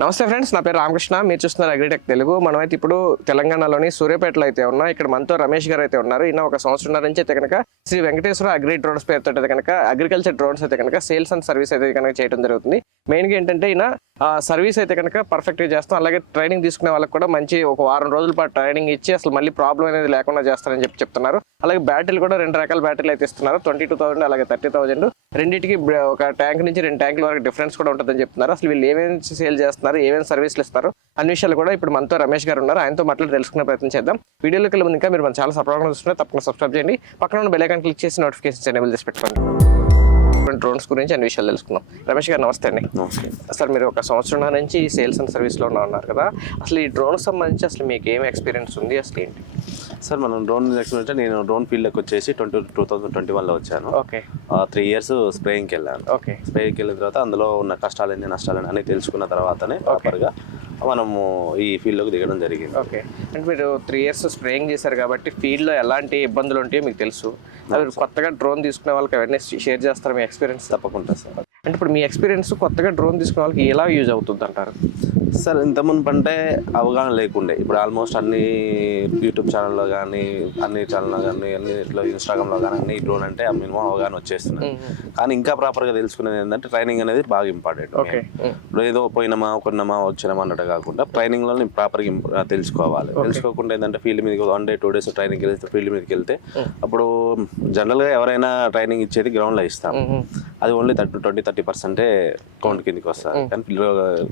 నమస్తే ఫ్రెండ్స్, నా పేరు రామకృష్ణ. మీరు చూస్తున్నారు అగ్రిటెక్ తెలుగు. మనమైతే ఇప్పుడు తెలంగాణలోని సూర్యాపేటలో అయితే ఉన్నాం. ఇక్కడ మనతో రమేష్ గారు అయితే ఉన్నారు. ఈయన ఒక సంవత్సరంన్నర నుంచి అయితే కనుక శ్రీ వెంకటేశ్వర అగ్రి డ్రోన్స్ పేరుతో అయితే కనుక అగ్రికల్చర్ డ్రోన్స్ అయితే కనుక సేల్స్ అండ్ సర్వీస్ అయితే కనుక చేయడం జరుగుతుంది. మెయిన్గా ఏంటంటే ఈయన సర్వీస్ అయితే కనుక పర్ఫెక్ట్గా చేస్తాం. అలాగే ట్రైనింగ్ తీసుకునే వాళ్ళకి కూడా మంచి ఒక వారం రోజుల పాటు ట్రైనింగ్ ఇచ్చి అసలు మళ్ళీ ప్రాబ్లం అనేది లేకుండా చేస్తారని చెప్తున్నారు. అలాగే బ్యాటరీలు కూడా 2 రకాల బ్యాటరీలు అయితే ఇస్తున్నారు. 22,000 అలాగే 30,000. రెండింటికి ఒక ట్యాంక్ నుంచి 2 ట్యాంకుల వరకు డిఫరెన్స్ కూడా ఉంటుందని చెప్తున్నారు. అసలు వీళ్ళు ఏమేమి సేల్ చేస్తున్నారు, ఏమేమి సర్వీస్లు ఇస్తారు అన్ని విషయాలు కూడా ఇప్పుడు మనతో రమేష్ గారు ఉన్నారు. ఆయనతో మాట్లాడి తెలుసుకునే ప్రయత్నం చేద్దాం. వీడియోలోకి వెళ్ళే ముందు ఇంకా మీరు మన చాలా సబ్స్క్రైబ్ చూస్తున్నారు, తప్పకుండా సబ్స్క్రైబ్ చేయండి. పక్కన ఉన్న బెల్ ఐకాన్ క్లిక్ చేసి నోటిఫికేషన్స్ ఎనేబుల్ చేసి పెట్టుకోండి. డ్రోన్స్ గురించి అన్ని విషయాలు తెలుసుకుందాం. రమేష్ గారు నమస్తే అండి. నమస్తే సార్, మీరు ఒక సంవత్సరం నుంచి సేల్స్ అండ్ సర్వీస్లో ఉన్నారు కదా, అసలు ఈ డ్రోన్ సంబంధించి అసలు మీకు ఏమి ఎక్స్పీరియన్స్ ఉంది, అసలు ఏంటి? సార్, మనం డ్రోన్ ఎక్స్పీరియన్స్ అంటే నేను డ్రోన్ ఫీల్డ్కి వచ్చేసి 2021లో వచ్చాను. ఓకే. 3 years స్ప్రేయింగ్కి వెళ్ళాను. ఓకే. స్ప్రేయింగ్కి వెళ్ళిన తర్వాత అందులో ఉన్న కష్టాలన్నీ నష్టాలని అన్నీ తెలుసుకున్న తర్వాతనే ప్రాపర్గా మనము ఈ ఫీల్డ్లోకి దిగడం జరిగింది. ఓకే. అంటే మీరు 3 years స్ప్రేయింగ్ చేశారు కాబట్టి ఫీల్డ్లో ఎలాంటి ఇబ్బందులు ఉంటాయో మీకు తెలుసు. అది కొత్తగా డ్రోన్ తీసుకునే వాళ్ళకి అవన్నీ షేర్ చేస్తారు మీ ఎక్స్పీరియన్స్? తప్పకుండా సార్. అంటే ఇప్పుడు మీ ఎక్స్పీరియన్స్ కొత్తగా డ్రోన్ తీసుకునే వాళ్ళకి ఎలా యూజ్ అవుతుంది అంటారు? సార్, ఇంతకుముందు అంటే అవగాహన లేకుండే. ఇప్పుడు ఆల్మోస్ట్ అన్ని యూట్యూబ్ ఛానల్లో కానీ అన్ని ఛానల్లో కానీ అన్నిట్లో ఇన్స్టాగ్రామ్లో కానీ అన్ని డ్రోన్ అంటే మినిమం అవగాహన వచ్చేస్తున్నాయి. కానీ ఇంకా ప్రాపర్గా తెలుసుకునేది ఏంటంటే ట్రైనింగ్ అనేది బాగా ఇంపార్టెంట్. ఓకే. ఇప్పుడు ఏదో పోయినామా కొన్నామా వచ్చినామా అన్నట్టు కాకుండా ట్రైనింగ్లో ప్రాపర్గా తెలుసుకోవాలి. తెలుసుకోకుండా ఏంటంటే ఫీల్డ్ మీదకి 1 day 2 days ట్రైనింగ్ వెళ్తే ఫీల్డ్ మీదకి వెళ్తే అప్పుడు జనరల్గా ఎవరైనా ట్రైనింగ్ ఇచ్చేది గ్రౌండ్లో ఇస్తాం. అది ఓన్లీ 20-30% కౌంట్ కిందకి వస్తారు. కానీ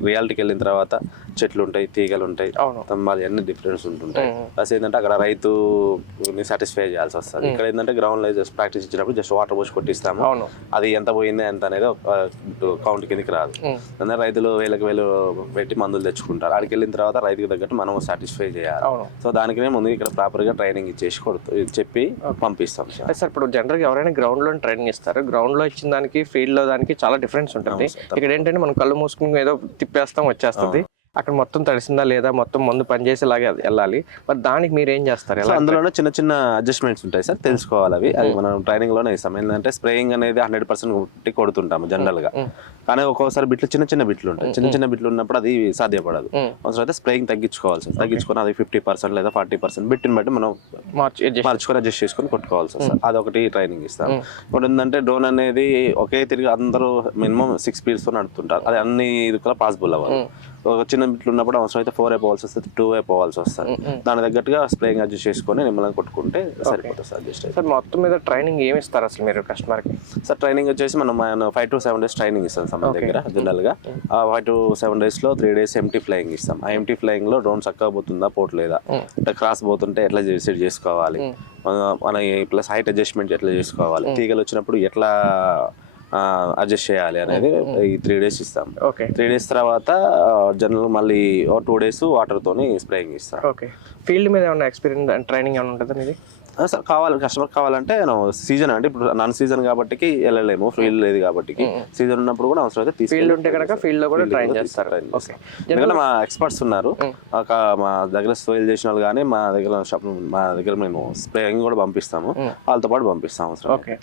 రియాలిటీకి వెళ్ళిన తర్వాత చెట్లు ఉంటాయి, తీగలు ఉంటాయి, స్తంభాలు అన్ని డిఫరెన్స్ ఉంటుంటాయి. ప్లస్ ఏంటంటే అక్కడ రైతుని సాటిస్ఫై చేయాల్సి వస్తుంది. ఇక్కడ ఏంటంటే గ్రౌండ్ లో జస్ట్ ప్రాక్టీస్ ఇచ్చినప్పుడు జస్ట్ వాటర్ పోసి కొట్టిస్తాము. అది ఎంత పోయింది ఎంత అనేది కౌంట్ కిందకి రాదు. అంటే రైతులు వేలకు వేలు పెట్టి మందులు తెచ్చుకుంటారు. అక్కడికి వెళ్ళిన తర్వాత రైతుకి తగ్గట్టు మనం సాటిస్ఫై చేయాలి. సో దానికనే ముందు ఇక్కడ ప్రాపర్ గా ట్రైనింగ్ ఇచ్చేసి చెప్పి పంపిస్తాం. సార్, ఇప్పుడు జనరల్ గా ఎవరైనా గ్రౌండ్ లో ట్రైనింగ్ ఇస్తారు. గ్రౌండ్ లో ఇచ్చిన దానికి ఫీల్డ్ లో దానికి చాలా డిఫరెన్స్ ఉంటుంది. ఇక్కడ ఏంటంటే మనం కళ్ళు మూసుకుని ఏదో తిప్పేస్తాం, వచ్చేస్తుంది. అక్కడ మొత్తం తడిసిందా లేదా, మొత్తం ముందు పనిచేసేలాగా వెళ్ళాలి. మరి దానికి మీరు ఏం చేస్తారు? అందులోనే చిన్న చిన్న అడ్జస్ట్మెంట్స్ ఉంటాయి సార్, తెలుసుకోవాలి. అది మనం ట్రైనింగ్ లోనే ఇస్తాం. ఏంటంటే స్ప్రేయింగ్ అనేది 100% కొడుతుంటాము జనరల్ గా. కానీ ఒక్కోసారి బిట్లు చిన్న బిట్లు ఉంటాయి. చిన్న బిట్లు ఉన్నప్పుడు అది సాధ్యపడదు. అవసరం అయితే స్ప్రేయింగ్ తగ్గించుకోవాల్సి వస్తుంది. తగ్గించుకొని అది 50% లేదా 40% బిట్ని బట్టి మనం మార్చుకొని అడ్జస్ట్ చేసుకొని కొట్టుకోవాల్సి వస్తుంది. అదొకటి ట్రైనింగ్ ఇస్తాం. ఇప్పుడు ఏంటంటే డ్రోన్ అనేది ఒకే తిరిగి అందరూ మినిమం 6 speeds తో నడుపుతుంటారు. అది అన్ని ఇదిగా పాసిబుల్ అవ్వాలి. ఒక చిన్న బిట్లు ఉన్నప్పుడు అవసరం అయితే 4 పోవాల్సి వస్తుంది, 2 పోవాల్సి వస్తుంది. దాని తగ్గట్టుగా స్ప్రేయింగ్ అడ్జస్ట్ చేసుకొని నిమ్మల్ని కొట్టుకుంటే సరిపోతుంది సార్. అడ్జస్ట్ సార్, మొత్తం మీద ట్రైనింగ్ ఏమి ఇస్తారు అసలు మీరు కస్టమర్కి? సార్, ట్రైనింగ్ వచ్చేసి మనం 5 to 7 days ట్రైనింగ్ ఇస్తాం మన దగ్గర జనరల్ గా. 5 to 7 days లో 3 days ఎంటీ ఫ్లయింగ్ ఇస్తాం. ఆ ఎంటీ ఫ్లయింగ్ లో డ్రోన్ చక్కగా పోతుందా పోవట్లేదా, అంటే క్రాస్ పోతుంటే ఎట్లా సెట్ చేసుకోవాలి, మన ప్లస్ హైట్ అడ్జస్ట్మెంట్ ఎట్లా చేసుకోవాలి, తీగలు వచ్చినప్పుడు ఎట్లా అడ్జస్ట్ చేయాలి అనేది ఈ 3 days ఇస్తాం. 3 days తర్వాత జనరల్ మళ్ళీ 2 days వాటర్ తోని స్ప్రేయింగ్ ఇస్తాం. ఓకే. ఫీల్డ్ మీద ఏమన్నా ఎక్స్పీరియన్స్ ట్రైనింగ్ ఏమైనా ఉంటుందా మీది? సార్, కస్టమర్ కావాలంటే సీజన్ అంటే ఇప్పుడు నాన్ సీజన్ కాబట్టి వెళ్ళలేము, ఫీల్డ్ లేదు కాబట్టి. సీజన్ ఉన్నప్పుడు కూడా అవసరం అయితే ఫీల్డ్ ఉంటే కనుక ఫీల్డ్ లో కూడా ట్రైన్ చేస్తారు. ఎందుకంటే మా ఎక్స్పర్ట్స్ ఉన్నారు. మా దగ్గర సేల్ చేసిన వాళ్ళు కానీ మా దగ్గర మేము స్ప్రేయింగ్ కూడా పంపిస్తాము, వాళ్ళతో పాటు పంపిస్తాం అవసరం. ఓకే.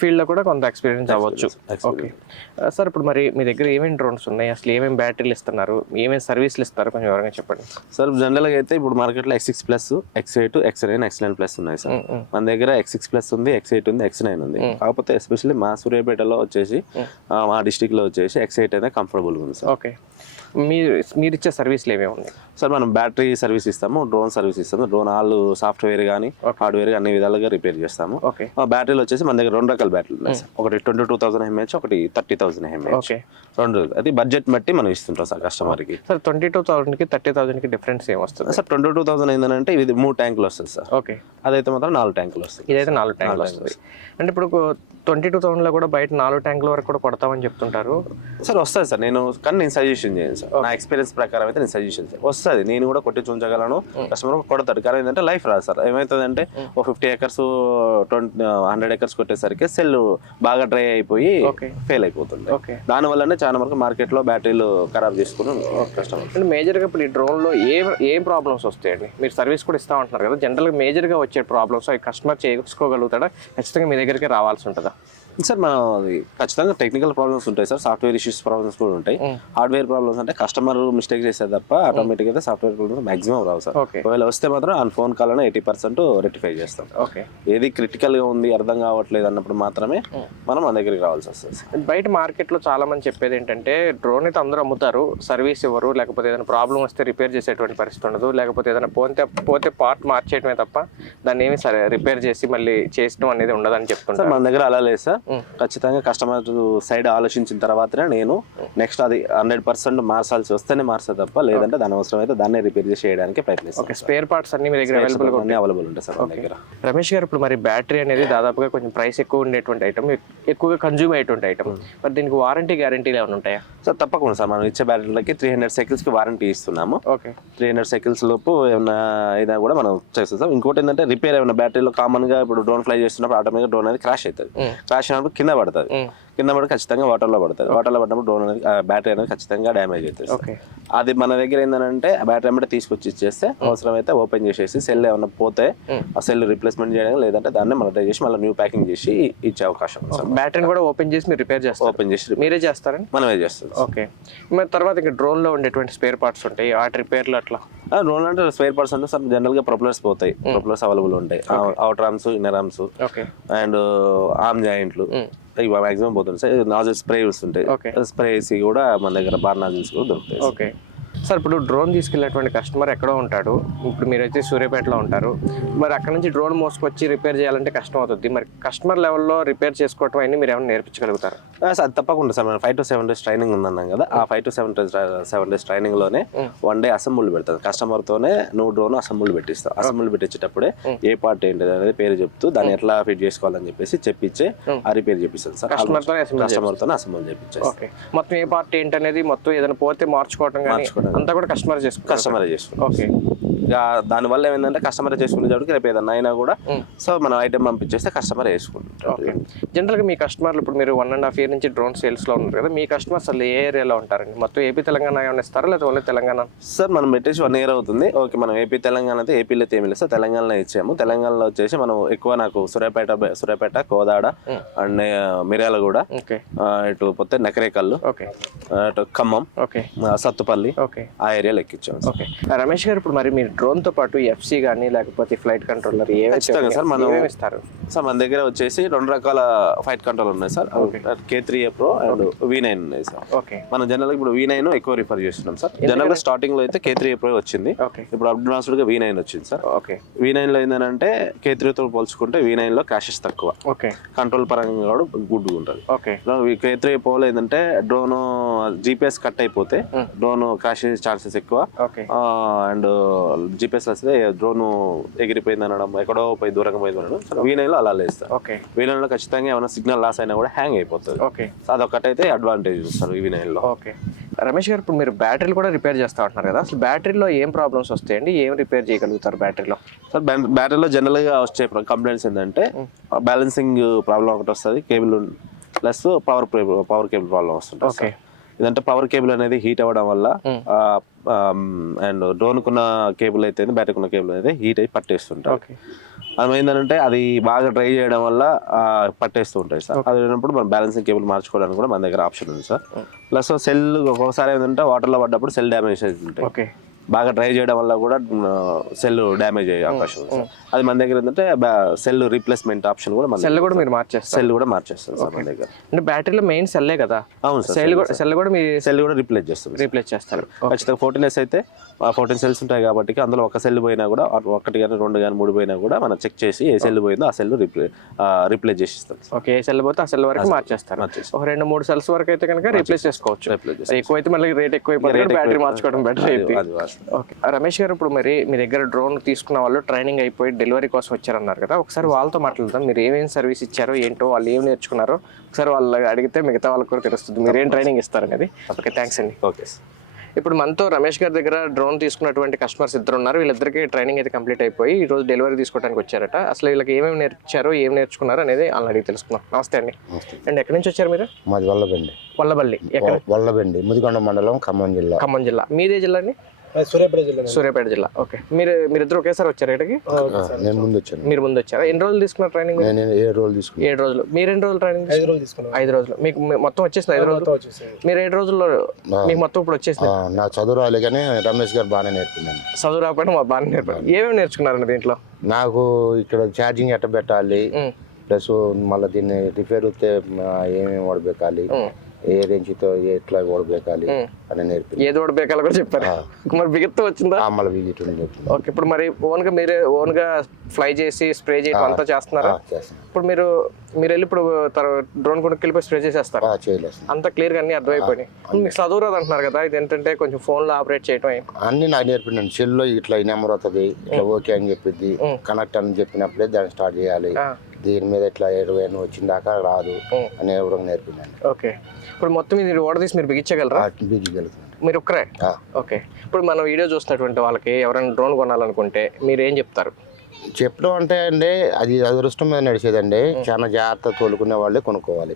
ఫీల్డ్లో కూడా కొంత ఎక్స్పీరియన్స్ అవ్వచ్చు. ఓకే సార్, ఇప్పుడు మరి మీ దగ్గర ఏమేమి డ్రోన్స్ ఉన్నాయి, అసలు ఏమేమి బ్యాటరీలు ఇస్తున్నారు, ఏమేమి సర్వీస్లు ఇస్తారు, కొంచెం వివరంగా చెప్పండి. సార్, జనరల్గా అయితే ఇప్పుడు మార్కెట్లో X6+, X8, X9, X9+ ఉన్నాయి సార్. మన దగ్గర X6+ ఉంది, X8 ఉంది, X9 ఉంది. కాకపోతే ఎస్పెషల్లీ మా సూర్యాపేటలో వచ్చేసి మా డిస్టిక్లో వచ్చేసి X8 అయితే కంఫర్టబుల్గా ఉంది సార్. ఓకే. మీరు ఇచ్చే సర్వీస్లు ఏమేమి ఉన్నాయి సార్? మనం బ్యాటరీ సర్వీస్ ఇస్తాము, డ్రోన్ సర్వీస్ ఇస్తాము. డ్రోన్ ఆల్ సాఫ్ట్వేర్ కానీ హార్డ్వేర్ అన్ని విధాలుగా రిపేర్ చేస్తాము. బ్యాటరీలు వచ్చేసి మన దగ్గర 2 రకాల బ్యాటరీలు ఉన్నాయి సార్. ఒకటి 22,000 mAh, ఒకటి 30,000 mAh. రెండు అది బడ్జెట్ బట్టి మనం ఇస్తుంటాం సార్ కస్టమర్ కి. సార్, 22,000కి 30,000కి డిఫరెన్స్ ఏమొస్తుంది సార్? 22,000 ఏంటంటే ఇది 3 ట్యాంకులు వస్తుంది సార్. ఓకే. అదైతే మాత్రం 4 ట్యాంకులు వస్తుంది. ఇదైతే 4 ట్యాంకులు వస్తుంది. అంటే ఇప్పుడు 22,000లో కూడా బయట 4 ట్యాంకుల వరకు కూడా కొడతామని చెప్తుంటారు సార్. వస్తుంది సార్, నేను సజెషన్ చేయను సార్. నా ఎక్స్పీరియన్స్ ప్రకారం అయితే నేను సజెషన్ వస్తుంది. నేను కూడా కొట్టి చూంచగలను, కస్టమర్ కొడతాడు. కానీ ఏంటంటే లైఫ్ రాదు సార్. ఏమవుతుందంటే 50 acres 100 acres కొట్టేసరికి సెల్ బాగా డ్రై అయిపోయి ఫెయిల్ అయిపోతుంది. దానివల్లనే చాలా వరకు మార్కెట్ లో బ్యాటరీలు ఖరాబ్ చేసుకుని కస్టమర్. మేజర్ గా ఇప్పుడు ఈ డ్రోన్ లో ఏం ప్రాబ్లమ్స్ వస్తాయండి? మీరు సర్వీస్ కూడా ఇస్తా ఉంటున్నారు కదా, జనరల్ గా మేజర్ గా వచ్చే ప్రాబ్లమ్స్ అవి కస్టమర్ చేసుకోగలుగుతాడా, ఖచ్చితంగా మీ దగ్గరికి రావాల్సి ఉంటుందా? సార్ మనం అది ఖచ్చితంగా టెక్నికల్ ప్రాబ్లమ్స్ ఉంటాయి సార్, సాఫ్ట్వేర్ ఇష్యూస్ ప్రాబ్లమ్స్ కూడా ఉంటాయి. హార్డ్వేర్ ప్రాబ్లమ్స్ అంటే కస్టమర్ మిస్టేక్ చేసేది తప్ప ఆటోమేటిక్ అయితే సాఫ్ట్వేర్ ప్రాబ్లమ్స్ మాక్సిమం రావు సార్. ఒకవేళ వస్తే మాత్రం ఆ ఫోన్ కాల్ 80% రెక్టిఫై చేస్తాం. ఏది క్రిటికల్ గా ఉంది అర్థం కావట్లేదు అన్నప్పుడు మాత్రమే మనం మన దగ్గరికి రావాల్సి వస్తుంది. బయట మార్కెట్ లో చాలా మంది చెప్పేది ఏంటంటే డ్రోన్ అయితే అందరూ అమ్ముతారు, సర్వీస్ ఇవ్వరు, లేకపోతే ఏదైనా ప్రాబ్లం వస్తే రిపేర్ చేసేటువంటి పరిస్థితి ఉండదు, లేకపోతే ఏదైనా పోతే పార్ట్ మార్చేయడమే తప్ప దాన్ని ఏమి సరే రిపేర్ చేసి మళ్ళీ చేయడం అనేది ఉండదని చెప్తుంటారు. మన దగ్గర అలా లేదు సార్, ఖచ్చితంగా కస్టమర్ సైడ్ ఆలోచించిన తర్వాతనే నేను నెక్స్ట్ అది 100% మార్చాల్సి వస్తేనే మార్చా తప్ప లేదంటే దాని అవసరం అయితే దాన్ని రిపేర్ చేసి చేయడానికి ప్రయత్నిస్తాను. స్పేర్ పార్ట్స్ అన్ని మీ దగ్గర అవైలబుల్ ఉంటాయి సార్ మన దగ్గర. రమేష్ గారు, ఇప్పుడు మరి బ్యాటరీ అనేది దాదాపుగా కొంచెం ప్రైస్ ఎక్కువ ఉండేటువంటి ఐటమ్, ఎక్కువగా కన్జ్యూమ్ అయ్యేటువంటి ఐటమ్, మరి దీనికి వారంటీ గ్యారంటీలు ఏమైనా ఉంటాయా? సార్ తప్పకుండా సార్, మనం ఇచ్చే బ్యాటరీలకి 300 సైకిల్స్కి వారంటీ ఇస్తున్నాము. 300 సైకిల్స్ లోపు ఏమైనా అయినా కూడా మనం చేస్తాం. ఇంకోటి ఏంటంటే రిపేర్ ఏమైనా బ్యాటరీలో కామన్గా ఇప్పుడు డ్రోన్ ఫ్లై చేస్తున్నప్పుడు ఆటోమేటిక్గా డ్రోన్ అనేది క్రాష్ అవుతుంది. క్రాష్ అయినప్పుడు కింద పడుతుంది, కింద పడి ఖచ్చితంగా వాటర్లో పడుతుంది. వాటర్లో పడినప్పుడు డ్రోన్ అనేది బ్యాటరీ అనేది ఖచ్చితంగా డ్యామేజ్ అవుతుంది. అది మన దగ్గర ఏంటంటే ఆ బ్యాటరీ అంటే తీసుకొచ్చి ఇచ్చేస్తే అవసరం అయితే ఓపెన్ చేసేసి సెల్ ఏమైనా పోతే ఆ సెల్ రిప్లేస్మెంట్ చేయడం, లేదంటే దాన్ని మనం ట్రై చేసి మళ్ళీ న్యూ ప్యాకింగ్ చేసి ఇచ్చే అవకాశం ఉంది. బ్యాటరీని కూడా ఓపెన్ చేసి మీరు రిపేర్ చేస్తారు? ఓపెన్ చేసి మీరే చేస్తారని? మనమే చేస్తాం. ఓకే. మరి తర్వాత ఇంకా డ్రోన్ లో ఉండేటువంటి స్పేర్ పార్ట్స్ ఉంటాయి, వాటి రిపేర్లు అట్లా? డ్రోన్ అంటే స్పేర్ పార్ట్స్ అంటే సార్ జనరల్ గా ప్రొపెలర్స్ పోతాయి, ప్రొపెలర్స్ అవైలబుల్ ఉంటాయి, outer arms, inner arms and arm జాయింట్లు ఇవి మాక్సిమం పోతుంది సార్. నాజిల్ స్ప్రేస్ ఉంటాయి, స్ప్రేస్ కూడా మన దగ్గర బార్ నాజిల్స్ కూడా దొరుకుతాయి. ఓకే సార్, ఇప్పుడు డ్రోన్ తీసుకెళ్ళేటువంటి కస్టమర్ ఎక్కడో ఉంటాడు, ఇప్పుడు మీరైతే సూర్యాపేటలో ఉంటారు, మరి అక్కడ నుంచి డ్రోన్ మోసుకొచ్చి రిపేర్ చేయాలంటే కష్టం అవుతుంది, మరి కస్టమర్ లెవెల్లో రిపేర్ చేసుకోవటం అన్ని మీరు ఏమైనా నేర్పించగలుగుతారు? సార్ తప్పకుండా సార్, మనం 5 to 7 days ట్రైనింగ్ ఉందన్నాం కదా, ఆ 5 to 7 days ట్రైనింగ్ లోనే 1 day అసెంబుల్ పెడతాను. కస్టమర్ తోనే నువ్వు డ్రోన్ అసెంబుల్ పెట్టిస్తావు. అసెంబుల్ పెట్టించేటప్పుడే ఏ పార్ట్ ఏంటి అనేది పేరు చెప్తూ దాన్ని ఎట్లా ఫిట్ చేసుకోవాలని చెప్పేసి చెప్పించే ఆ రిపేర్ చేపిస్తాను సార్. కస్టమర్ తోనే అసెంబుల్ చేపించేస్తాను. మొత్తం ఏ పార్ట్ ఏంటి అనేది మొత్తం ఏదైనా పోతే మార్చుకోవడం అంతా కూడా కస్టమరే చేసుకుంటారు. ఓకే. దానివల్ల ఏమైందంటే కస్టమర్ చేసుకునేటప్పుడు రేపు ఏదన్నా అయినా కూడా సో మనం ఐటమ్ పంపించేస్తే కస్టమర్ వేసుకుంటారు. ఓకే. జనరల్గా మీ కస్టమర్లు ఇప్పుడు మీరు 1.5 year నుంచి డ్రోన్ సేల్స్లో ఉన్నారు కదా, మీ కస్టమర్స్ అసలు ఏ ఏరియాలో ఉంటారండి? మొత్తం ఏపీ తెలంగాణ ఏమైనా ఇస్తారా లేదా ఓన్లీ తెలంగాణ? సార్ మనం పెట్టేసి 1 year అవుతుంది. ఓకే, మనం ఏపీ తెలంగాణ అయితే ఏపీలో అయితే ఏమి లేదు సార్, తెలంగాణలో ఇచ్చాము. తెలంగాణలో వచ్చేసి మనం ఎక్కువ నాకు సూర్యాపేట, కోదాడ అండ్ మిర్యాలగూడ, ఇటు పోతే నకరేకల్లు, అటు ఖమ్మం, సత్తుపల్లి, ఆ ఏరియాలో ఎక్కించాము. ఓకే. రమేష్ గారు, ఇప్పుడు మరి మీరు డ్రోన్ తో పాటు ఎఫ్సి కానీ లేకపోతే ఫ్లైట్ కంట్రోలర్ సార్ మనం ఇస్తారు సార్. మన దగ్గర వచ్చేసి 2 రకాల ఫ్లైట్ కంట్రోల్ ఉన్నాయి sir, K3A Pro and V9 ఉన్నాయి సార్. మనం జనరల్ ఇప్పుడు V9 ఎక్కువ రిఫర్ చేస్తున్నాం సార్. జనరల్ గా స్టార్టింగ్ లో అయితే K3A Pro వచ్చింది, ఇప్పుడు అడ్వాన్స్డ్ గా V9 వచ్చింది సార్. V9 లో ఏంటంటే K3 తో పోల్చుకుంటే V9 లో క్రాషెస్ తక్కువ, కంట్రోల్ పరంగా కూడా గుడ్ ఉంటుంది. K3A Pro లో ఏంటంటే డ్రోన్ GPS కట్ అయిపోతే డ్రోన్ క్రాష్ ఛాన్సెస్ ఎక్కువ, అండ్ GPS వస్తే డ్రోన్ ఎగిరిపోయింది అనడం, ఎక్కడో పోయి దూరంగా పోయింది అనడం. V9 లో అలా లేదు సార్. V9 లో ఖచ్చితంగా ఏమైనా సిగ్నల్ లాస్ అయినా కూడా హ్యాంగ్ అయిపోతుంది. అదొకటైతే అడ్వాంటేజ్ సార్ V9 లో. రమేష్ గారు, ఇప్పుడు మీరు బ్యాటరీలు కూడా రిపేర్ చేస్తా ఉంటున్నారు కదా, అసలు బ్యాటరీలో ఏం ప్రాబ్లమ్స్ వస్తాయండి, ఏం రిపేర్ చేయగలుగుతారు బ్యాటరీలో? సార్ బ్యాటరీలో జనరల్ గా వచ్చే కంప్లైంట్స్ ఏంటంటే బ్యాలెన్సింగ్ ప్రాబ్లం ఒకటి వస్తుంది, cable plus power cable problem వస్తుంది. ఇదంటే పవర్ కేబుల్ అనేది హీట్ అవ్వడం వల్ల అండ్ డ్రోన్ కున్న కేబుల్ అయితే బ్యాటరీ కున్న కేబుల్ అయితే హీట్ అయి పట్టేస్తుంటారు. అది ఏంటంటే అది బాగా డ్రై చేయడం వల్ల పట్టేస్తూ ఉంటాయి సార్. అది అయినప్పుడు మనం బ్యాలెన్సింగ్ కేబుల్ మార్చుకోవడానికి కూడా మన దగ్గర ఆప్షన్ ఉంది సార్. ప్లస్ సెల్ ఒక్కొక్కసారి ఏంటంటే వాటర్లో పడ్డప్పుడు సెల్ డ్యామేజ్ అవుతుంటాయి, బాగా డ్రై చేయడం వల్ల కూడా సెల్ డ్యామేజ్ అయ్యే అవకాశం ఉంది. అది మన దగ్గర ఏంటంటే సెల్ రీప్లేస్మెంట్ ఆప్షన్ కూడా సెల్ కూడా మీరు మార్చేస్తారు? సెల్ కూడా మార్చేస్తాం సార్ మన దగ్గర. అంటే బ్యాటరీలో మెయిన్ సెల్లే కదా? అవును సార్, సెల్ కూడా మీ సెల్ కూడా రీప్లేస్ చేస్తారు. ఖచ్చితంగా 14S అయితే 14 సెల్స్ ఉంటాయి కాబట్టి అందులో ఒక సెల్ పోయినా కూడా 1 కానీ 2 కానీ 3 పోయినా కూడా మనం చెక్ చేసి ఏ సెల్ పోయిందో ఆ సెల్ రిప్లేస్ చేసి ఇస్తాం. ఓకే, ఏ సెల్ పోతే ఆ సెల్ వరకు మార్చేస్తారు. ఒక 2-3 సెల్స్ వరకు అయితే కనుక రీప్లేస్ చేసుకోవచ్చు. ఎక్కువ అయితే మళ్ళీ రేట్ ఎక్కువ అయిపోతుంది, బ్యాటరీ మార్చుకోవడం బెటర్ అయితే. ఓకే. రమేష్ గారు, ఇప్పుడు మరి మీ దగ్గర డ్రోన్ తీసుకున్న వాళ్ళు ట్రైనింగ్ అయిపోయి డెలివరీ కోసం వచ్చారన్నారు కదా, ఒకసారి వాళ్ళతో మాట్లాడదాం. మీరు ఏమేమి సర్వీస్ ఇచ్చారో ఏంటో, వాళ్ళు ఏం నేర్చుకున్నారో ఒకసారి వాళ్ళు అడిగితే మిగతా వాళ్ళకి కూడా తెలుస్తుంది మీరు ఏం ట్రైనింగ్ ఇస్తారనేది. ఓకే, థ్యాంక్స్ అండి. ఓకే. ఇప్పుడు మనతో రమేష్ గారి దగ్గర డ్రోన్ తీసుకున్నటువంటి కస్టమర్స్ 2 ఉన్నారు. వీళ్ళిద్దరికి ట్రైనింగ్ అయితే కంప్లీట్ అయిపోయి ఈ రోజు డెలివరీ తీసుకోవడానికి వచ్చారట. అసలు వీళ్ళకి ఏమేమి నేర్పించారో, ఏం నేర్చుకున్నారో అనేది వాళ్ళని అడిగి తెలుసుకున్నాం. నమస్తే అండి. అండ్ ఎక్కడి నుంచి వచ్చారు మీరు? మాది వల్లబండి. వల్లబల్లి. వల్లబండి, ముదిగొండ మండలం, ఖమ్మం జిల్లా. ఖమ్మం జిల్లా. మీదే జిల్లా అండి? సూర్యాపేట జిల్లా సూర్యాపేట జిల్లా. ఓకే, మీరిద్దరు ఒకేసారి వచ్చారు ఇక్కడికి? నేను ముందు వచ్చాను. మీరు ముందు వచ్చారా? ఎన్ని రోజులు తీసుకున్నారు ట్రైనింగ్? నేను 7 రోజులు తీసుకున్నాను. 7 రోజులు. మీరు ఎన్ని రోజులు ట్రైనింగ్? 5 రోజులు తీసుకున్నాను. 5 రోజులు. మీకు మొత్తం వచ్చేసింది 5 రోజులు? మీరు 7 రోజుల్లో మీకు మొత్తం ఇప్పుడు వచ్చేసింది? నా చదువు రాలే కానీ రమేష్ గారు బాగానే నేర్పిందండి. చదువు రాకపోయినా మా బాగా నేర్పారు. ఏమేమి నేర్చుకున్నారండి దీంట్లో? నాకు ఇక్కడ ఛార్జింగ్ ఎట్ట పెట్టాలి, ప్లస్ మళ్ళీ దీన్ని రిపేర్ వస్తే ఏమేమి ఓడబెట్టాలి, ఏ రేంజ్తో ఎట్లా ఓడబెట్టాలి అని నేర్పింది. ఏది ఓడబెట్టాలో కూడా చెప్పారు. మరి బిగిత్తు వచ్చిందా? మళ్ళీ విజిట్ నేర్పింది. ఓకే, ఇప్పుడు మరి మీరే ఓన్గా ఫ్లై చేసి స్ప్రే చేయడం అంతా చేస్తున్నారా? ఇప్పుడు మీరు వెళ్ళి ఇప్పుడు డ్రోన్ కొనుక్కి వెళ్ళిపోయి స్ప్రే చేసేస్తారు? చేయలేదు, అంత క్లియర్గా అన్ని అర్థమైపోయినాయి. మీకు చదువు రాదు అంటున్నారు కదా, ఇది ఏంటంటే కొంచెం ఫోన్లో ఆపరేట్ చేయడం అన్ని నాకు నేర్పిండండి. సెల్లో ఇట్లా ఈ నెంబర్ అవుతుంది, ఇట్లా ఓకే అని చెప్పిద్ది, కనెక్ట్ అని చెప్పినప్పుడే దాన్ని స్టార్ట్ చేయాలి, దీని మీద ఇట్లా 20 వచ్చిన దాకా రాదు అని ఎవరు నేర్పిందండి. ఓకే, ఇప్పుడు మొత్తం మీరు ఓడ తీసి మీరు బిగించగలరా? బిగించగలుగుతుంది. మీరు ఒక్కరే? ఓకే, ఇప్పుడు మనం వీడియో చూస్తున్నటువంటి వాళ్ళకి ఎవరైనా డ్రోన్ కొనాలనుకుంటే మీరు ఏం చెప్తారు? చెప్పడం అంటే అండి, అది అదృష్టం మీద నడిచేదండి. చాలా జాగ్రత్త తోలుకునే వాళ్ళే కొనుక్కోవాలి.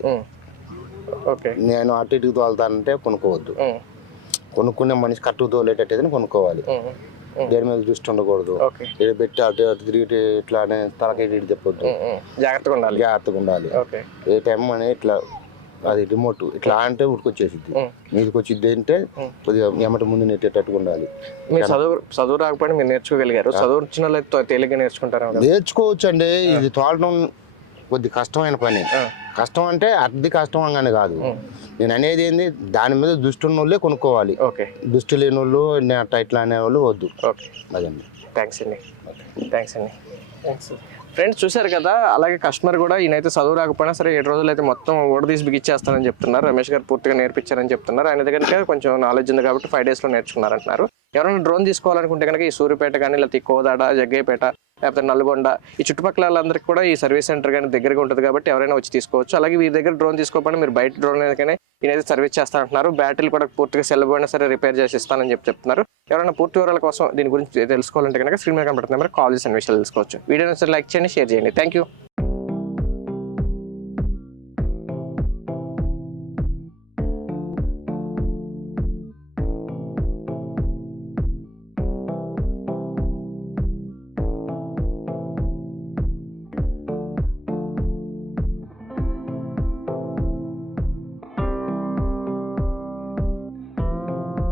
ఓకే, నేను అటు ఇటుకు తోలుతానంటే కొనుక్కోవద్దు. కొనుక్కునే మనిషి కట్టుకు తోలేటట్టయితే కొనుక్కోవాలి. దేని మీద దృష్టి ఉండకూడదు. ఇది పెట్టి అటు తిరిగి ఇట్లానే తలకి ఇటు తిప్పొద్దు, జాగ్రత్తగా ఉండాలి. ఏ టైం అని ఇట్లా అది రిమోట్ ఇట్లా అంటే ఉడికొచ్చేసిద్ది, మీదకి వచ్చిద్ది అంటే కొద్దిగా ఎమ్మటి ముందు నెట్టేటట్టుగా ఉండాలి. మీరు చదువు రాకపోయినా మీరు నేర్చుకోగలిగారు. చదువు వచ్చిన వాళ్ళు తేలిగ్గా నేర్చుకుంటారా? నేర్చుకోవచ్చు అండి. ఇది తోలడం కొద్ది కష్టమైన పని. కష్టం అంటే అతి కష్టం అని కాదు, నేను అనేది ఏంది, దాని మీద దృష్టి ఉన్న వాళ్ళే కొనుక్కోవాలి. దృష్టి లేని వాళ్ళు అట్లా ఇట్లా అనే వాళ్ళు వద్దు. ఓకే, అదండి. థ్యాంక్స్ అండి. ఫ్రెండ్స్ చూశారు కదా, అలాగే కస్టమర్ కూడా ఈయనైతే చదువు రాకపోయినా సరే 7 రోజులు అయితే మొత్తం ఓడదీసి బిగిచ్చేస్తానని చెప్తున్నారు. రమేష్ గారు పూర్తిగా నేర్పించారని చెప్తున్నారు. ఆయన దగ్గర కొంచెం నాలెడ్జ్ ఉంది కాబట్టి 5 daysలో నేర్చుకున్నారంటున్నారు. ఎవరైనా డ్రోన్ తీసుకోవాలనుకుంటే కనుక ఈ సూర్యాపేట కానీ, లేకపోతే కోదాడ, జగ్గయ్యపేట, లేకపోతే నల్గొండ, ఈ చుట్టుపక్కల వాళ్ళందరికీ కూడా ఈ సర్వీస్ సెంటర్ కానీ దగ్గరగా ఉంటుంది కాబట్టి ఎవరైనా వచ్చి తీసుకోవచ్చు. అలాగే వీరి దగ్గర డ్రోన్ తీసుకోకపోయినా మీరు బయట డ్రోన్ కానీ ఈయనైతే సర్వీస్ చేస్తానంటున్నారు. బ్యాటరీలు కూడా పూర్తిగా సెల్ పోయినా సరే రిపేర్ చేసి ఇస్తానని చెప్తున్నారు. ఎవరైనా పూర్తి వివరాల కోసం దీని గురించి తెలుసుకోవాలంటే కనుక స్క్రీన్ మీద కనబడుతున్న నెంబర్ కాల్ చేసి విషయాలు తెలుసుకోవచ్చు. వీడియోని లైక్ చేయండి, షేర్ చేయండి. Thank you.